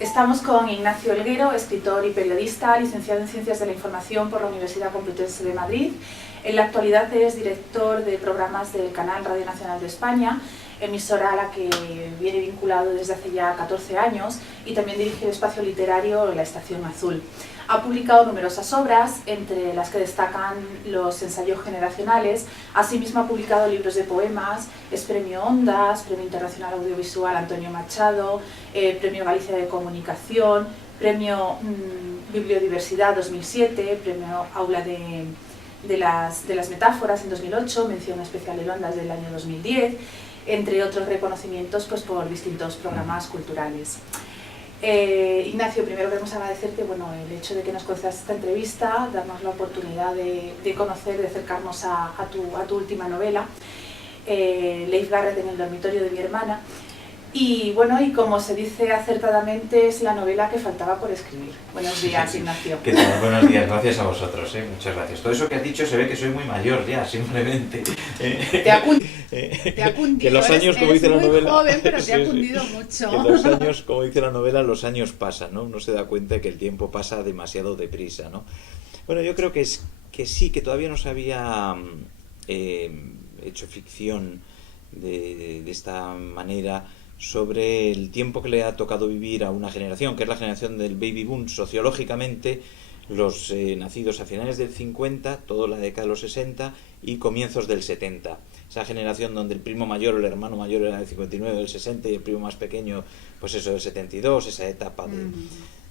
Estamos con Ignacio Olguero, escritor y periodista, licenciado en Ciencias de la Información por la Universidad Complutense de Madrid. En la actualidad es director de programas del canal Radio Nacional de España, emisora a la que viene vinculado desde hace ya 14 años, y también dirige el espacio literario La Estación Azul. Ha publicado numerosas obras, entre las que destacan los ensayos generacionales. Asimismo ha publicado libros de poemas, es Premio Ondas, Premio Internacional Audiovisual Antonio Machado, Premio Galicia de Comunicación, Premio Bibliodiversidad 2007, Premio Aula de las Metáforas en 2008, Mención Especial de Ondas del año 2010, entre otros reconocimientos pues, por distintos programas culturales. Ignacio, primero queremos agradecerte el hecho de que nos concedas esta entrevista, darnos la oportunidad de conocer, de acercarnos a tu última novela, Leif Garrett en el dormitorio de mi hermana. Y como se dice acertadamente, es la novela que faltaba por escribir. Buenos días, Ignacio. ¿Qué tal? Buenos días, gracias a vosotros, muchas gracias. Todo eso que has dicho se ve que soy muy mayor ya, simplemente. Te ha cundido, que los años, como dice la novela, joven, pero te ha cundido mucho. Que los años, como dice la novela, los años pasan, ¿no? Uno se da cuenta que el tiempo pasa demasiado deprisa, ¿no? Bueno, yo creo que sí, que todavía no se había hecho ficción de esta manera sobre el tiempo que le ha tocado vivir a una generación, que es la generación del baby boom. Sociológicamente, los nacidos a finales del 50, toda la década de los 60 y comienzos del 70. Esa generación donde el primo mayor o el hermano mayor era del 59 o del 60 y el primo más pequeño, pues eso, del 72, esa etapa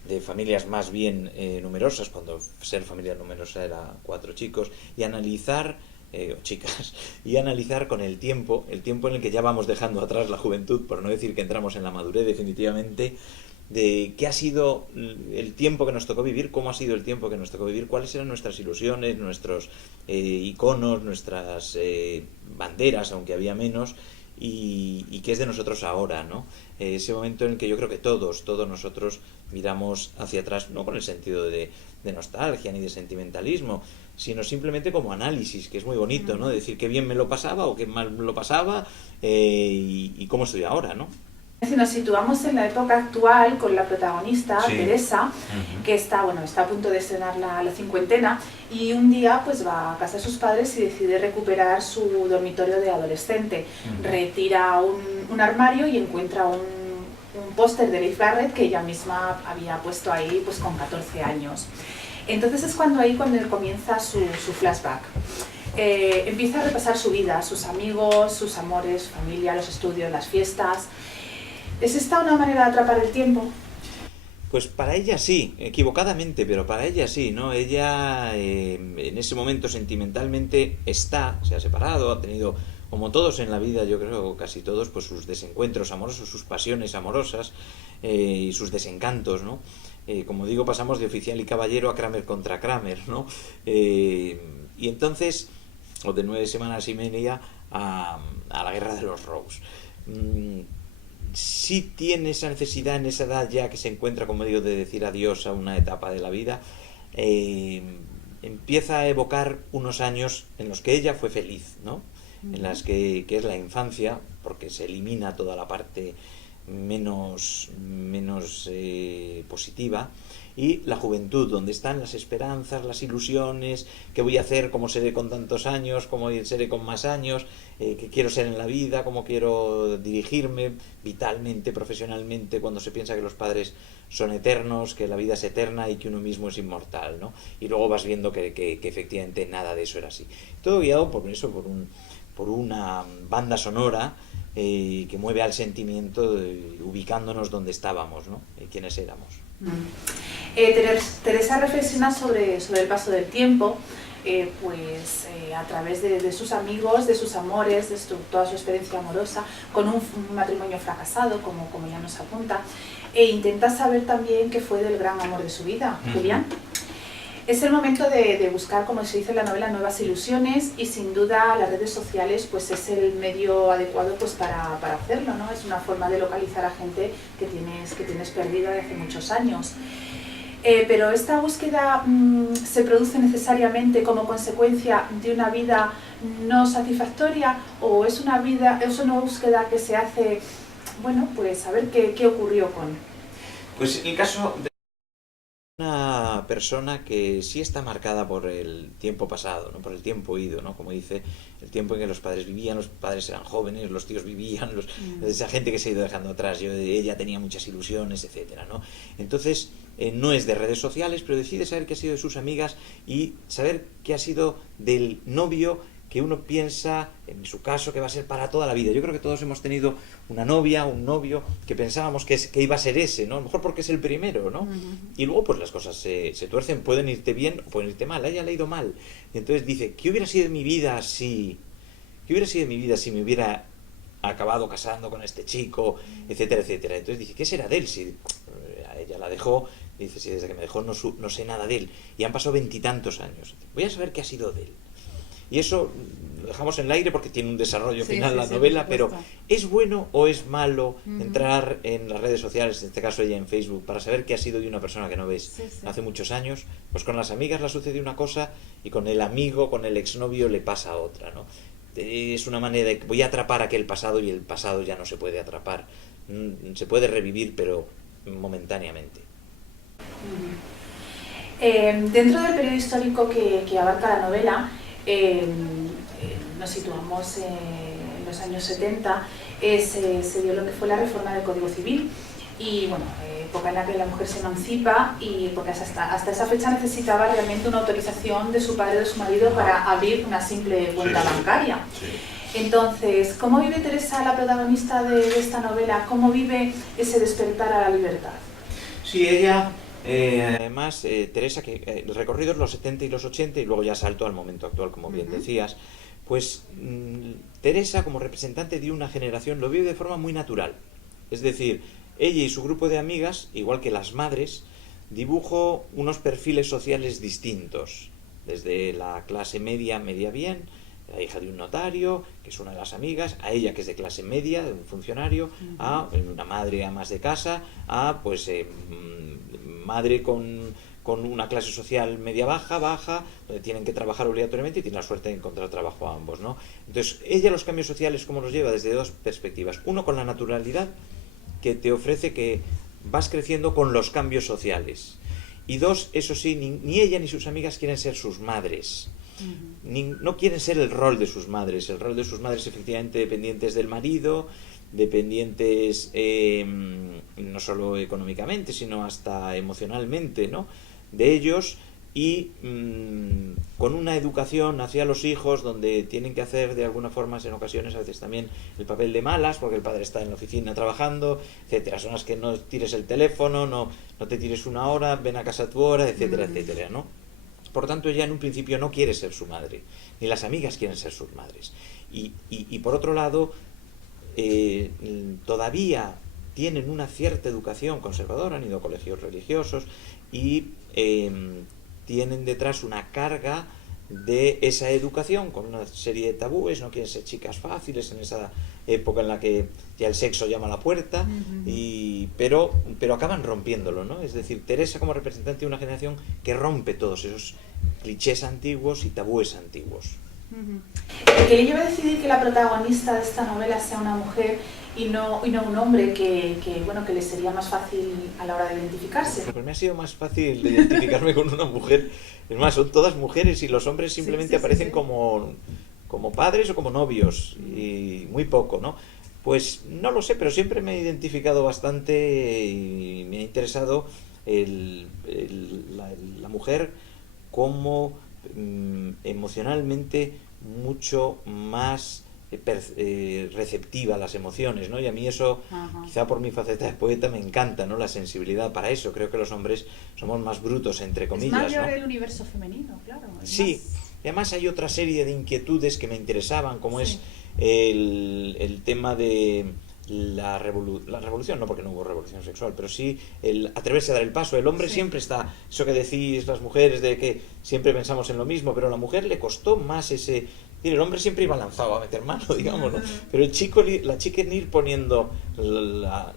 de familias más bien numerosas, cuando ser familia numerosa era 4 chicos, y analizar o chicas, y analizar con el tiempo en el que ya vamos dejando atrás la juventud, por no decir que entramos en la madurez definitivamente, de qué ha sido el tiempo que nos tocó vivir, cómo ha sido el tiempo que nos tocó vivir, cuáles eran nuestras ilusiones, nuestros iconos, nuestras banderas, aunque había menos, y qué es de nosotros ahora, ¿no? Ese momento en el que yo creo que todos nosotros miramos hacia atrás, no con el sentido de nostalgia ni de sentimentalismo, sino simplemente como análisis, que es muy bonito, ¿no? Decir qué bien me lo pasaba o qué mal me lo pasaba y cómo estoy ahora, ¿no? Si nos situamos en la época actual con la protagonista, sí, Teresa, que está a punto de estrenar la cincuentena, y un día pues va a casa de sus padres y decide recuperar su dormitorio de adolescente. Retira un armario y encuentra un póster de Leif Garrett que ella misma había puesto ahí pues con 14 años. Entonces es cuando comienza su flashback. Empieza a repasar su vida, sus amigos, sus amores, familia, los estudios, las fiestas. ¿Es esta una manera de atrapar el tiempo? Pues para ella sí, equivocadamente, pero para ella sí, ¿no? Ella en ese momento sentimentalmente se ha separado, ha tenido, como todos en la vida, yo creo, casi todos, pues sus desencuentros amorosos, sus pasiones amorosas y sus desencantos, ¿no? Como digo, pasamos de oficial y caballero a Kramer contra Kramer, ¿no? Y entonces, o de 9 semanas y media a la guerra de los Rose. Sí tiene esa necesidad en esa edad ya que se encuentra, como digo, de decir adiós a una etapa de la vida. Empieza a evocar unos años en los que ella fue feliz, ¿no? En las que es la infancia, porque se elimina toda la parte menos positiva, y la juventud, donde están las esperanzas, las ilusiones, qué voy a hacer, cómo seré con tantos años, cómo seré con más años, qué quiero ser en la vida, cómo quiero dirigirme vitalmente, profesionalmente, cuando se piensa que los padres son eternos, que la vida es eterna y que uno mismo es inmortal, ¿no? Y luego vas viendo que efectivamente nada de eso era así. Todo guiado por una banda sonora que mueve al sentimiento, ubicándonos donde estábamos, ¿no? Quiénes éramos. Teresa reflexiona sobre el paso del tiempo, a través de sus amigos, de sus amores, de toda su experiencia amorosa, con un matrimonio fracasado, como ya nos apunta, e intenta saber también qué fue del gran amor de su vida, Julián. Es el momento de buscar, como se dice en la novela, nuevas ilusiones, y sin duda las redes sociales pues es el medio adecuado pues para hacerlo, ¿no? Es una forma de localizar a gente que tienes perdida desde hace muchos años. Pero esta búsqueda se produce necesariamente como consecuencia de una vida no satisfactoria, o es una búsqueda que se hace, bueno, pues a ver qué ocurrió con... Pues el caso de una persona que sí está marcada por el tiempo pasado, ¿no? Por el tiempo ido, ¿no? Como dice, el tiempo en que los padres vivían, los padres eran jóvenes, los tíos vivían, esa gente que se ha ido dejando atrás, ella tenía muchas ilusiones, etcétera, ¿no? Entonces, no es de redes sociales, pero decide saber qué ha sido de sus amigas y saber qué ha sido del novio que uno piensa, en su caso, que va a ser para toda la vida. Yo creo que todos hemos tenido una novia, un novio, que pensábamos que iba a ser ese, ¿no? A lo mejor porque es el primero, ¿no? Y luego, pues las cosas se tuercen, pueden irte bien o pueden irte mal. A ella le ha ido mal. Y entonces dice, ¿qué hubiera sido de mi vida si... ¿Qué hubiera sido de mi vida si me hubiera acabado casando con este chico, etcétera, etcétera? Entonces dice, ¿qué será de él? Si a ella la dejó, dice, si desde que me dejó no sé nada de él. Y han pasado 20 y tantos años. Voy a saber qué ha sido de él. Y eso lo dejamos en el aire porque tiene un desarrollo final la novela, pero ¿es bueno o es malo entrar en las redes sociales, en este caso ella en Facebook, para saber qué ha sido de una persona que no ves hace muchos años? Pues con las amigas le sucede una cosa y con el amigo, con el exnovio le pasa otra, ¿no? Es una manera de voy a atrapar aquel pasado y el pasado ya no se puede atrapar. Se puede revivir, pero momentáneamente. Dentro del periodo histórico que abarca la novela, nos situamos en los años 70, se dio lo que fue la reforma del Código Civil y, bueno, época en la que la mujer se emancipa y porque hasta esa fecha necesitaba realmente una autorización de su padre o de su marido para abrir una simple cuenta bancaria. Entonces, ¿cómo vive Teresa, la protagonista de esta novela? ¿Cómo vive ese despertar a la libertad? Sí, ella... además, Teresa, que el recorrido es los 70 y los 80 y luego ya salto al momento actual, como bien decías, pues Teresa, como representante de una generación, lo vive de forma muy natural. Es decir, ella y su grupo de amigas, igual que las madres, dibujo unos perfiles sociales distintos, desde la clase media, media bien, la hija de un notario, que es una de las amigas, a ella, que es de clase media, de un funcionario, a una madre amas de casa, a pues madre con una clase social media baja, donde tienen que trabajar obligatoriamente y tienen la suerte de encontrar trabajo a ambos, ¿no? Entonces, ella los cambios sociales, ¿cómo los lleva? Desde dos perspectivas. Uno, con la naturalidad que te ofrece que vas creciendo con los cambios sociales. Y dos, eso sí, ni ella ni sus amigas quieren ser sus madres. No quieren ser el rol de sus madres. El rol de sus madres, efectivamente, dependientes del marido, dependientes no solo económicamente, sino hasta emocionalmente, ¿no? De ellos, y con una educación hacia los hijos donde tienen que hacer de alguna forma, en ocasiones a veces también, el papel de malas porque el padre está en la oficina trabajando, etcétera. Son las que no tires el teléfono, no te tires una hora, ven a casa a tu hora, etcétera, etcétera, ¿no? Por tanto, ella en un principio no quiere ser su madre, ni las amigas quieren ser sus madres. Y por otro lado, todavía tienen una cierta educación conservadora, han ido a colegios religiosos y tienen detrás una carga de esa educación con una serie de tabúes, no quieren ser chicas fáciles en esa época en la que ya el sexo llama a la puerta, pero acaban rompiéndolo, ¿no? Es decir, Teresa como representante de una generación que rompe todos esos clichés antiguos y tabúes antiguos. ¿Qué le lleva a decidir que la protagonista de esta novela sea una mujer y no un hombre que le sería más fácil a la hora de identificarse? Pues me ha sido más fácil de identificarme con una mujer. Es más, son todas mujeres y los hombres simplemente aparecen como padres o como novios y muy poco, ¿no? Pues no lo sé, pero siempre me he identificado bastante y me ha interesado la mujer como emocionalmente mucho más receptiva a las emociones, ¿no? Y a mí eso, quizá por mi faceta de poeta, me encanta, ¿no? La sensibilidad para eso. Creo que los hombres somos más brutos, entre comillas, es mayor, ¿no? El universo femenino, claro. Sí, y además hay otra serie de inquietudes que me interesaban, como es el tema de la revolución, no porque no hubo revolución sexual, pero sí el atreverse a dar el paso. El hombre siempre está, eso que decís las mujeres, de que siempre pensamos en lo mismo, pero a la mujer le costó más ese... El hombre siempre iba lanzado a meter mano, digamos, ¿no? Pero la chica en ir poniendo la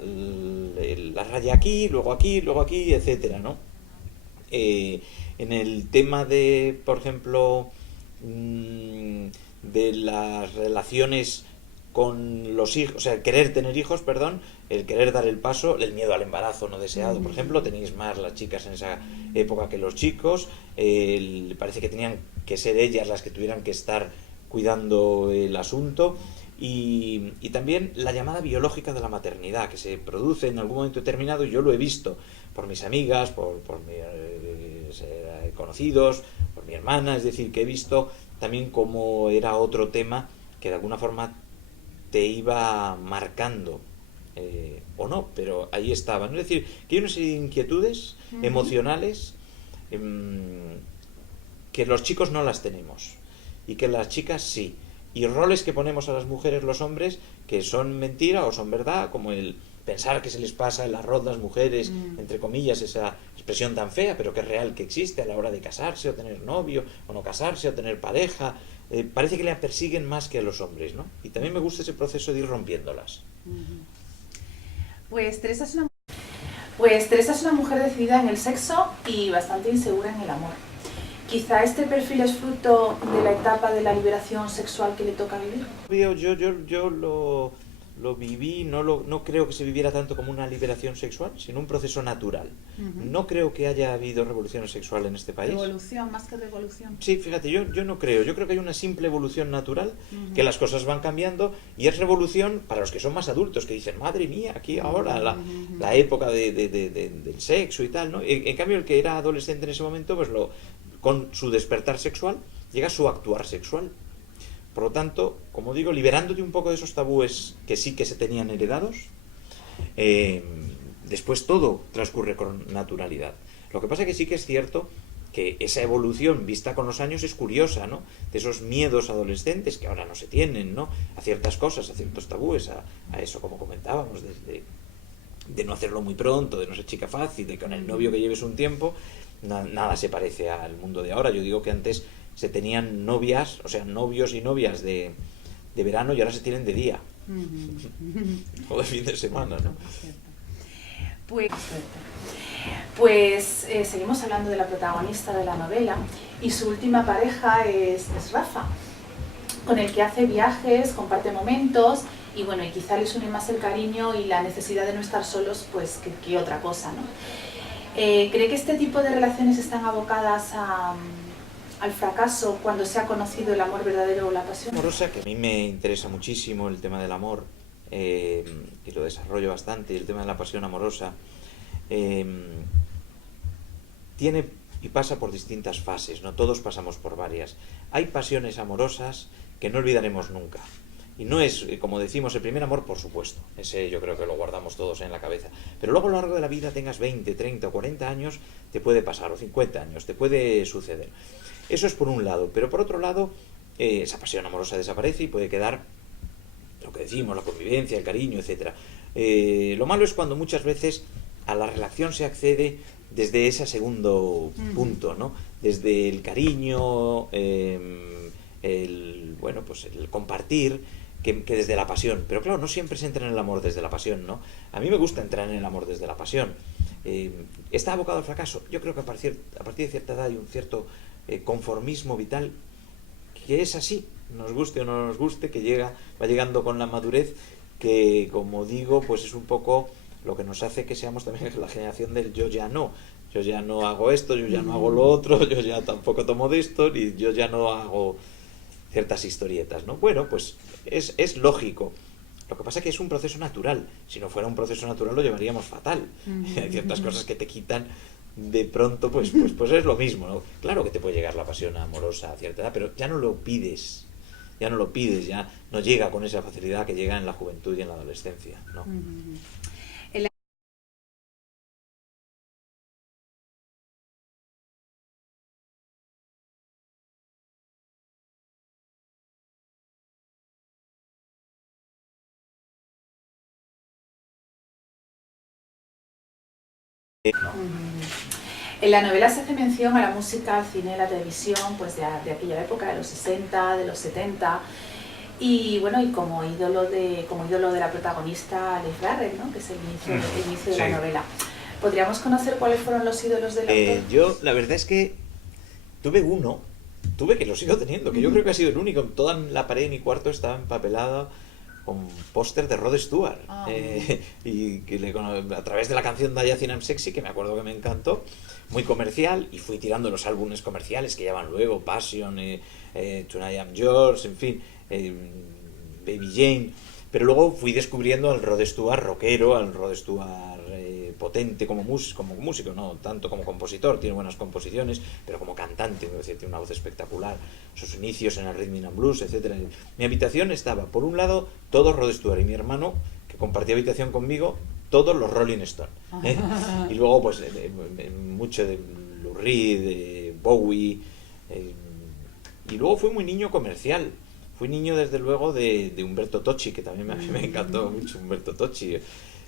raya aquí, luego aquí, etcétera, ¿no? En el tema de, por ejemplo, de las relaciones con los hijos, o sea, el querer tener hijos, perdón, el querer dar el paso, el miedo al embarazo no deseado, por ejemplo, tenéis más las chicas en esa época que los chicos, parece que tenían que ser ellas las que tuvieran que estar cuidando el asunto, y también la llamada biológica de la maternidad, que se produce en algún momento determinado, y yo lo he visto por mis amigas, por mis conocidos, por mi hermana, es decir, que he visto también cómo era otro tema que de alguna forma te iba marcando, o no, pero ahí estaban. Es decir, que hay una serie de inquietudes emocionales que los chicos no las tenemos y que las chicas sí. Y roles que ponemos a las mujeres, los hombres, que son mentira o son verdad, como el pensar que se les pasa el arroz a las mujeres, entre comillas, esa expresión tan fea, pero que es real, que existe a la hora de casarse o tener novio, o no casarse o tener pareja. Parece que le persiguen más que a los hombres, ¿no? Y también me gusta ese proceso de ir rompiéndolas. Pues Teresa es una mujer decidida en el sexo y bastante insegura en el amor. Quizá este perfil es fruto de la etapa de la liberación sexual que le toca vivir. Yo lo viví, no creo que se viviera tanto como una liberación sexual, sino un proceso natural. No creo que haya habido revolución sexual en este país. Revolución, más que revolución. Sí, fíjate, yo no creo. Yo creo que hay una simple evolución natural, que las cosas van cambiando, y es revolución para los que son más adultos, que dicen, madre mía, aquí ahora la época del sexo y tal, ¿no? En cambio, el que era adolescente en ese momento, pues con su despertar sexual, llega su actuar sexual. Por lo tanto, como digo, liberándote un poco de esos tabúes que sí que se tenían heredados, después todo transcurre con naturalidad. Lo que pasa es que sí que es cierto que esa evolución vista con los años es curiosa, ¿no? De esos miedos adolescentes que ahora no se tienen, ¿no? A ciertas cosas, a ciertos tabúes, a eso, como comentábamos, de no hacerlo muy pronto, de no ser chica fácil, de que con el novio que lleves un tiempo, nada se parece al mundo de ahora. Yo digo que antes se tenían novias, o sea, novios y novias de verano, y ahora se tienen de día. O de fin de semana, ¿no? Pues seguimos hablando de la protagonista de la novela, y su última pareja es Rafa, con el que hace viajes, comparte momentos, y bueno, y quizá les une más el cariño y la necesidad de no estar solos, pues que otra cosa, ¿no? ¿Cree que este tipo de relaciones están abocadas al fracaso cuando se ha conocido el amor verdadero o la pasión? Amorosa, que a mí me interesa muchísimo el tema del amor, y lo desarrollo bastante, el tema de la pasión amorosa, tiene y pasa por distintas fases, ¿no? Todos pasamos por varias. Hay pasiones amorosas que no olvidaremos nunca. Y no es, como decimos, el primer amor, por supuesto. Ese yo creo que lo guardamos todos en la cabeza. Pero luego a lo largo de la vida, tengas 20, 30 o 40 años, te puede pasar, o 50 años, te puede suceder. Eso es por un lado. Pero por otro lado, esa pasión amorosa desaparece y puede quedar lo que decimos, la convivencia, el cariño, etc. Lo malo es cuando muchas veces a la relación se accede desde ese segundo punto, ¿no? Desde el cariño, el compartir, que desde la pasión. Pero claro, no siempre se entra en el amor desde la pasión, ¿no? A mí me gusta entrar en el amor desde la pasión. ¿Está abocado al fracaso? Yo creo que a partir de cierta edad hay un cierto conformismo vital que es así, nos guste o no nos guste, que va llegando con la madurez, que, como digo, pues es un poco lo que nos hace que seamos también la generación del yo ya no hago esto, yo ya no hago lo otro, yo ya tampoco tomo de esto, y yo ya no hago ciertas historietas, ¿no? Bueno, pues es lógico. Lo que pasa es que es un proceso natural. Si no fuera un proceso natural, lo llevaríamos fatal. Hay ciertas cosas que te quitan de pronto, pues es lo mismo, ¿no? Claro que te puede llegar la pasión amorosa a cierta edad, pero ya no lo pides, ya no llega con esa facilidad que llega en la juventud y en la adolescencia, ¿no? En la novela se hace mención a la música, al cine, a la televisión, pues de aquella época, de los 60, de los 70, y bueno, y como ídolo de la protagonista Leigh Barrett, ¿no? Que es el inicio de la novela. ¿Podríamos conocer cuáles fueron los ídolos del autor? Yo, la verdad es que tuve que lo sigo teniendo, que yo creo que ha sido el único. Toda la pared de mi cuarto estaba empapelada con póster de Rod Stewart. Y que a través de la canción Diana I'm Sexy, que me acuerdo que me encantó, muy comercial, y fui tirando los álbumes comerciales que llevan luego, Passion, Tonight I'm Yours, en fin, Baby Jane. Pero luego fui descubriendo al Rod Stewart rockero, al Rod Stewart potente como músico, no tanto como compositor, tiene buenas composiciones, pero como cantante, me parece, tiene una voz espectacular. Sus inicios en el Rhythm and Blues, etcétera. Mi habitación estaba, por un lado, todo Rod Stewart, y mi hermano, que compartía habitación conmigo, todos los Rolling Stones. Y luego, pues, mucho de Lou Reed, de Bowie. Y luego fui muy niño comercial. Fui niño, desde luego, de Umberto Tocci, que también me encantó mucho Umberto Tocci.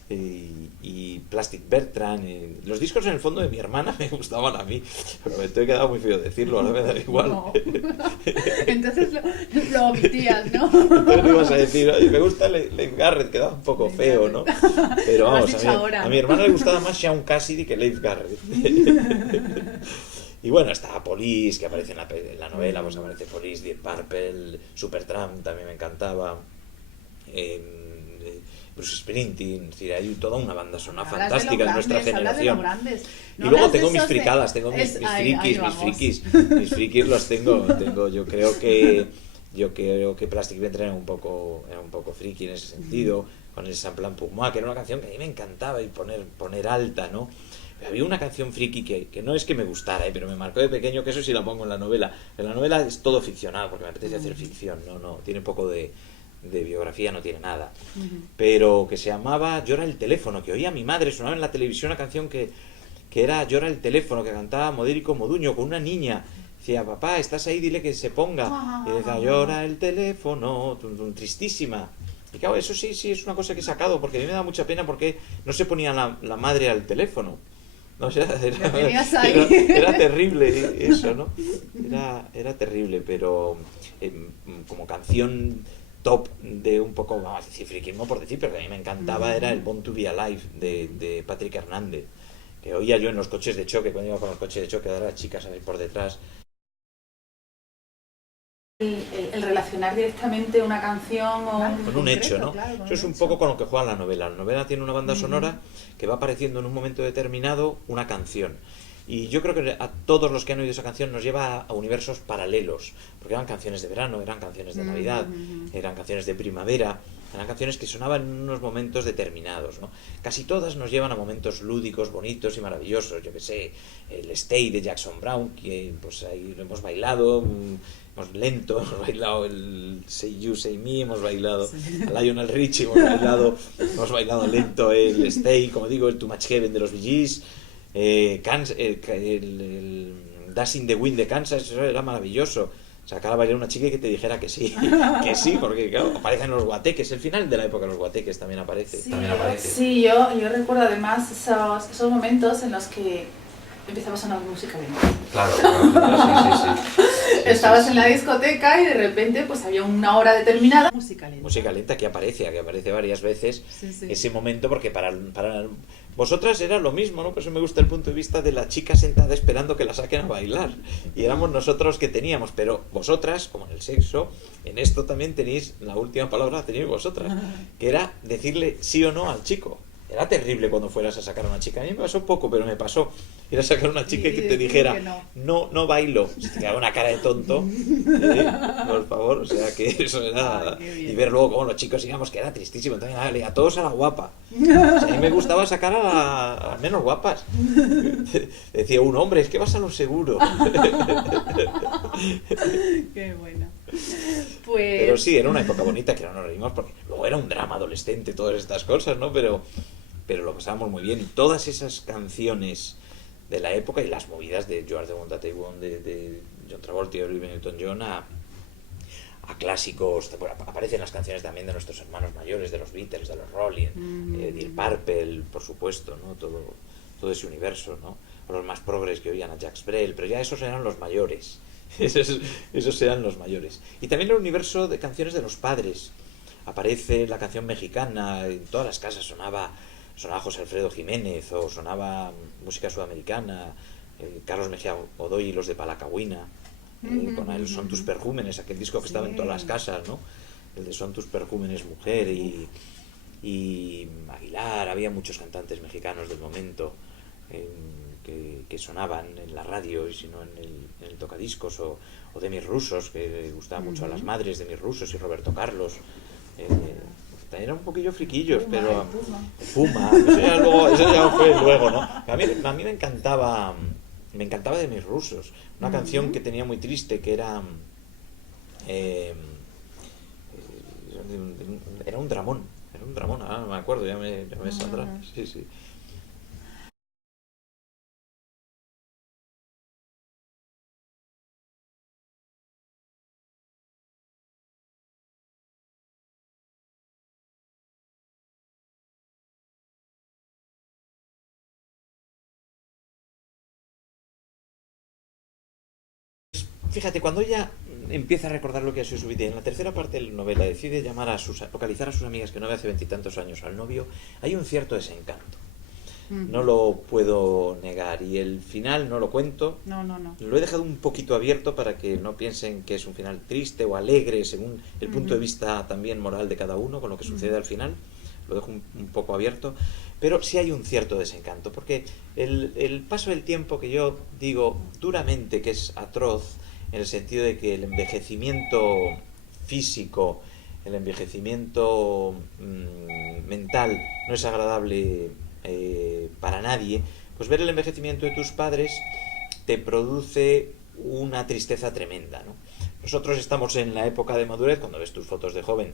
Y Plastic Bertrand. Los discos, en el fondo, de mi hermana me gustaban a mí, pero me he quedado muy feo decirlo, ahora me da igual. No. Entonces lo omitías, ¿no? Entonces no ibas a decir, oye, me gusta Leif Garrett, quedaba un poco feo, ¿no? Pero vamos, a mi hermana le gustaba más Shaun Cassidy que Leif Garrett. Y bueno, está Police, que aparece en la novela, pues aparece Police, Deep Purple, Supertramp, también me encantaba. Bruce Springsteen, es decir, hay toda una banda sonora fantástica de nuestra generación. No, y luego tengo mis fricadas, tengo mis frikis los tengo. Yo creo que Plastic Bertrand era un poco friki en ese sentido, con el Samplan pour moi, que era una canción que a mí me encantaba, y poner alta, ¿no? Pero había una canción friki que no es que me gustara, pero me marcó de pequeño, que eso sí la pongo en la novela. En la novela es todo ficcional, porque me apetece hacer ficción, no tiene poco de biografía, no tiene nada. Pero que se llamaba Llora el teléfono, que oía mi madre, sonaba en la televisión una canción que era Llora el teléfono, que cantaba Modérico Moduño con una niña. Decía, papá, ¿estás ahí? Dile que se ponga. Y decía, llora el teléfono, tristísima. Y claro, eso sí es una cosa que he sacado, porque a mí me da mucha pena porque no se ponía la madre al teléfono. No, era terrible eso, ¿no? Era terrible, pero como canción top de un poco, vamos a decir, friquismo por decir, pero que a mí me encantaba, era el Born to Be Alive de Patrick Hernández, que oía yo en los coches de choque, cuando iba con los coches de choque, a las chicas ahí por detrás. El relacionar directamente una canción con un hecho, ¿no? Claro, eso es un poco con lo que juega la novela. La novela tiene una banda sonora que va apareciendo en un momento determinado una canción. Y yo creo que a todos los que han oído esa canción nos lleva a universos paralelos, porque eran canciones de verano, eran canciones de Navidad, eran canciones de primavera, eran canciones que sonaban en unos momentos determinados, ¿no? Casi todas nos llevan a momentos lúdicos, bonitos y maravillosos. Yo que sé, el Stay de Jackson Browne, que pues ahí lo hemos bailado, hemos hemos bailado el Say You, Say Me, hemos bailado a Lionel Richie, hemos bailado lento el Stay, como digo, el Too Much Heaven de los Bee Gees, el Dashing the Wind de Kansas, eso era maravilloso. Sacar a bailar una chica y que te dijera que sí, porque claro, aparecen los guateques, el final de la época de los guateques también aparece. Sí, yo recuerdo además esos momentos en los que empezaba a sonar música lenta. Claro, sí. Estabas en la discoteca y de repente pues había una hora determinada. Música lenta que aparece varias veces. Ese momento, porque para vosotras era lo mismo, ¿no? Por eso me gusta el punto de vista de la chica sentada esperando que la saquen a bailar. Y éramos nosotros que teníamos, pero vosotras, como en el sexo, en esto también tenéis la última palabra, la tenéis vosotras, que era decirle sí o no al chico. Era terrible cuando fueras a sacar a una chica. A mí me pasó poco, pero me pasó. Ir a sacar a una chica y que te dijera, no bailo. Se te quedaba una cara de tonto. Por favor, o sea que eso era... Y ver luego cómo los chicos íbamos, que era tristísimo. Entonces, dale, a todos a la guapa. O sea, a mí me gustaba sacar a las menos guapas. Decía un hombre, es que vas a lo seguro. Qué buena. Pues... Pero sí, era una época bonita que no nos reímos, porque luego era un drama adolescente, todas estas cosas, ¿no? Pero lo pasábamos muy bien. Y todas esas canciones de la época y las movidas de George de Montategón, de John Travolta y Olivia Newton-John a clásicos. Aparecen las canciones también de nuestros hermanos mayores, de los Beatles, de los Rolling, Deep Purple, por supuesto, ¿no? Todo ese universo, ¿no? O los más progres que oían a Jacques Brel, pero ya esos eran los mayores. Esos eran los mayores. Y también el universo de canciones de los padres. Aparece la canción mexicana, en todas las casas sonaba sonaba José Alfredo Jiménez o sonaba música sudamericana, Carlos Mejía Godoy y los de Palacagüina, con el Son tus perjúmenes, aquel disco que estaba en todas las casas, ¿no? El de Son tus perjúmenes mujer, y Aguilar, había muchos cantantes mexicanos del momento que sonaban en la radio y si no en el tocadiscos, o de mis rusos, que gustaba mucho a las madres de mis rusos y Roberto Carlos. Eran un poquillo friquillos, pero Fuma, eso ya fue luego, ¿no? A mí me encantaba de mis rusos, una canción que tenía muy triste, que era era un dramón, ahora no me acuerdo, ya me saldrá. Sí. Fíjate, cuando ella empieza a recordar lo que ha sido su vida, en la tercera parte de la novela decide localizar a sus amigas que no ve hace 20 años al novio, hay un cierto desencanto. No lo puedo negar, y el final no lo cuento. No. Lo he dejado un poquito abierto para que no piensen que es un final triste o alegre, según el punto de vista también moral de cada uno, con lo que sucede al final. Lo dejo un poco abierto, pero sí hay un cierto desencanto, porque el paso del tiempo, que yo digo duramente que es atroz, en el sentido de que el envejecimiento físico, el envejecimiento mental no es agradable para nadie, pues ver el envejecimiento de tus padres te produce una tristeza tremenda, ¿no? Nosotros estamos en la época de madurez, cuando ves tus fotos de joven,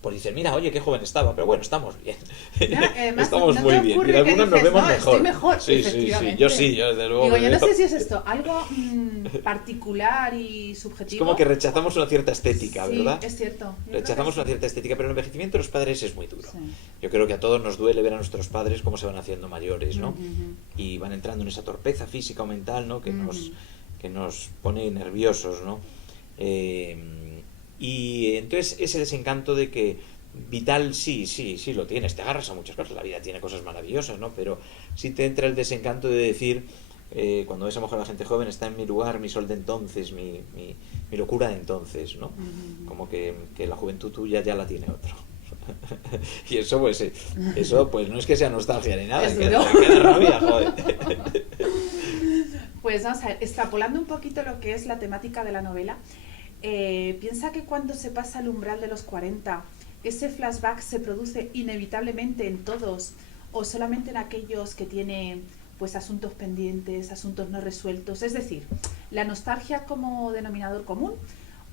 pues dices, mira, oye, qué joven estaba, pero bueno, estamos bien. Estamos muy bien. Y algunos nos vemos mejor. Estoy mejor. Sí, yo desde luego. Digo, yo no sé si es esto algo particular y subjetivo. Es como que rechazamos una cierta estética, sí, ¿verdad? Es cierto. Rechazamos una cierta estética, pero el envejecimiento de los padres es muy duro. Sí. Yo creo que a todos nos duele ver a nuestros padres cómo se van haciendo mayores, ¿no? Y van entrando en esa torpeza física o mental, ¿no? Que nos pone nerviosos, ¿no? Y entonces ese desencanto de que vital sí lo tienes, te agarras a muchas cosas, la vida tiene cosas maravillosas, ¿no? Pero sí te entra el desencanto de decir, cuando ves a mujer, la gente joven está en mi lugar, mi sol de entonces, mi locura de entonces, ¿no? Como que la juventud tuya ya la tiene otro. Y eso pues no es que sea nostalgia ni nada, que da rabia, joder. Pues vamos a ver, extrapolando un poquito lo que es la temática de la novela, piensa que cuando se pasa el umbral de los 40, ese flashback se produce inevitablemente en todos, o solamente en aquellos que tienen pues asuntos pendientes, asuntos no resueltos. Es decir, la nostalgia como denominador común,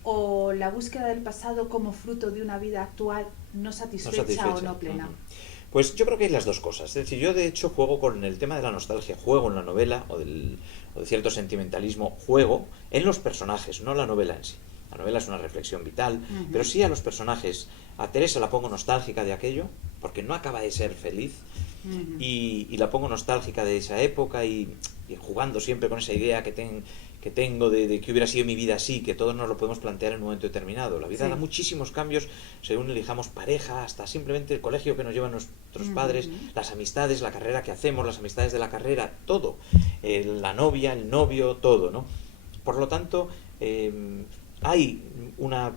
o la búsqueda del pasado como fruto de una vida actual no satisfecha o no plena. Pues yo creo que hay las dos cosas. Es decir, yo de hecho juego con el tema de la nostalgia, juego en la novela, o de cierto sentimentalismo, juego en los personajes, no la novela en sí. La novela es una reflexión vital, pero sí a los personajes. A Teresa la pongo nostálgica de aquello, porque no acaba de ser feliz, y la pongo nostálgica de esa época, y jugando siempre con esa idea que tengo de que hubiera sido mi vida así, que todos nos lo podemos plantear en un momento determinado. La vida da muchísimos cambios según elijamos pareja, hasta simplemente el colegio que nos llevan nuestros padres, las amistades, la carrera que hacemos, las amistades de la carrera, todo. La novia, el novio, todo, ¿no? Por lo tanto, hay una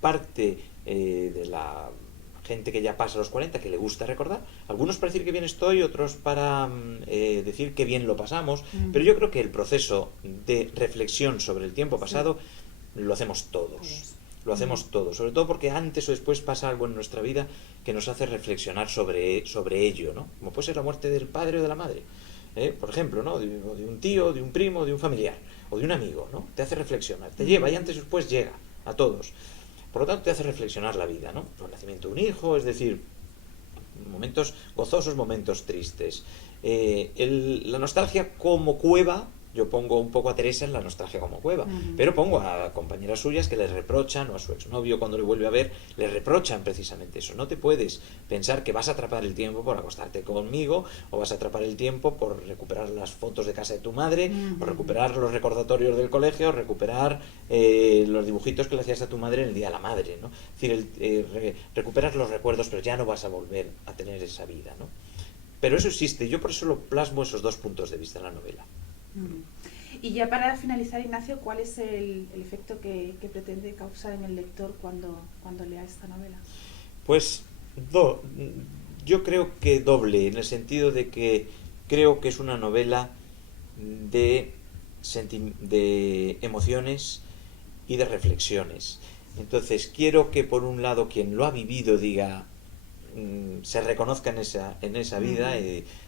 parte de la gente que ya pasa los 40 que le gusta recordar, algunos para decir que bien estoy, otros para decir que bien lo pasamos, pero yo creo que el proceso de reflexión sobre el tiempo pasado lo hacemos todos, sobre todo porque antes o después pasa algo en nuestra vida que nos hace reflexionar sobre ello, ¿no? Como puede ser la muerte del padre o de la madre, por ejemplo, ¿no? De un tío, de un primo, de un familiar o de un amigo, ¿no? Te hace reflexionar, te lleva, y antes o después llega a todos. Por lo tanto, te hace reflexionar la vida, ¿no? El nacimiento de un hijo, es decir, momentos gozosos, momentos tristes. La nostalgia como cueva yo pongo un poco a Teresa en La nostalgia como cueva, pero pongo a compañeras suyas que le reprochan, o a su exnovio cuando le vuelve a ver, le reprochan precisamente eso. No te puedes pensar que vas a atrapar el tiempo por acostarte conmigo, o vas a atrapar el tiempo por recuperar las fotos de casa de tu madre, o recuperar los recordatorios del colegio, o recuperar los dibujitos que le hacías a tu madre en el Día de la Madre, ¿no? Es decir, recuperas los recuerdos, pero ya no vas a volver a tener esa vida, ¿no? Pero eso existe, yo por eso lo plasmo esos dos puntos de vista en la novela. Y ya para finalizar, Ignacio, ¿cuál es el efecto que pretende causar en el lector cuando lea esta novela? Pues yo creo que doble, en el sentido de que creo que es una novela de emociones y de reflexiones. Entonces quiero que por un lado quien lo ha vivido diga, se reconozca en esa vida,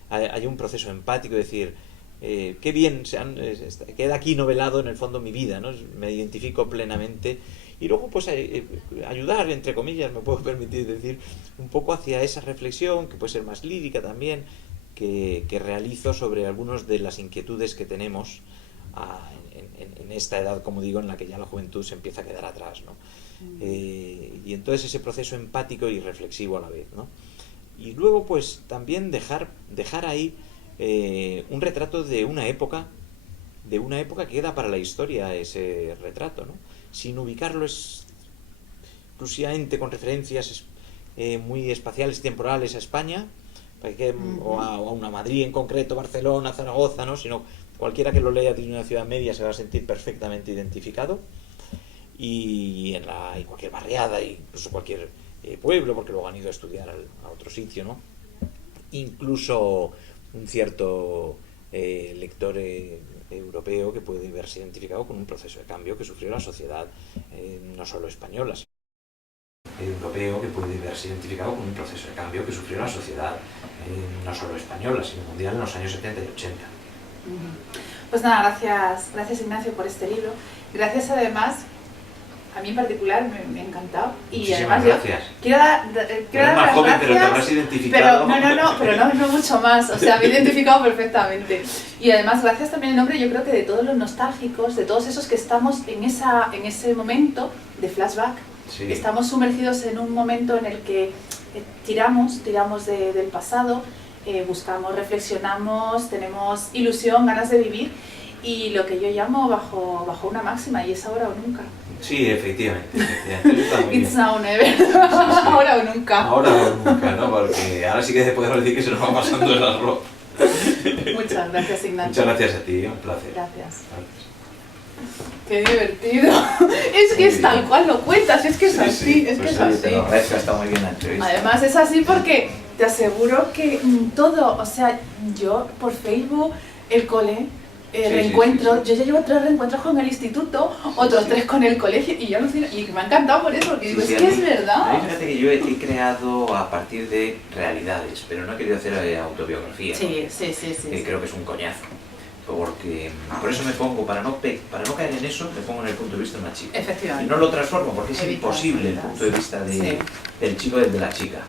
hay un proceso empático, es decir, qué bien queda aquí novelado en el fondo mi vida, ¿no? Me identifico plenamente, y luego pues ayudar, entre comillas, me puedo permitir decir, un poco hacia esa reflexión, que puede ser más lírica también, que realizo sobre algunas de las inquietudes que tenemos en esta edad, como digo, en la que ya la juventud se empieza a quedar atrás, ¿no? Y entonces ese proceso empático y reflexivo a la vez, ¿no? Y luego pues también dejar ahí un retrato de una época que queda para la historia, ese retrato, ¿no? Sin ubicarlo exclusivamente con referencias muy espaciales y temporales a España, o a una Madrid en concreto, Barcelona, Zaragoza, ¿no? Sino cualquiera que lo lea desde una ciudad media se va a sentir perfectamente identificado, y en cualquier barriada, incluso cualquier pueblo, porque luego han ido a estudiar a otro sitio, ¿no? Incluso un cierto lector europeo que puede verse identificado con un proceso de cambio que sufrió la sociedad, no solo española, sino europeo que puede verse identificado con un proceso de cambio que sufrió la sociedad, no solo española, sino mundial, en los años 70 y 80. Pues nada, gracias Ignacio por este libro. Gracias además, a mí en particular me ha encantado. Y muchísimas además gracias. Quiero dar Eres más joven, pero te habrás identificado. Pero no mucho más, o sea, me he identificado perfectamente. Y además, gracias también en nombre, yo creo que de todos los nostálgicos, de todos esos que estamos en ese momento de flashback, sí. Estamos sumergidos en un momento en el que tiramos del pasado, buscamos, reflexionamos, tenemos ilusión, ganas de vivir, y lo que yo llamo bajo una máxima, y es ahora o nunca. Sí, efectivamente. It's now, never. Sí. Ahora o nunca. Ahora o nunca, ¿no? Porque ahora sí que podemos decir que se nos va pasando el arroz. Muchas gracias, Ignacio. Muchas gracias a ti, un placer. Gracias. Qué divertido. Es que es tal cual lo cuentas, es que es así, es que es así. Te lo agradezco, está muy bien la entrevista. Además es así porque te aseguro que todo, o sea, yo por Facebook, el cole, reencuentro, yo ya llevo 3 reencuentros con el instituto, otros 3 con el colegio, y yo alucino, y me ha encantado por eso, porque digo, es que es verdad. Fíjate que yo he creado a partir de realidades, pero no he querido hacer autobiografía. Sí. Creo que es un coñazo. Porque por eso me pongo, para no caer en eso, me pongo en el punto de vista de una chica. Efectivamente. Y no lo transformo porque es imposible el punto de vista del chico desde la chica.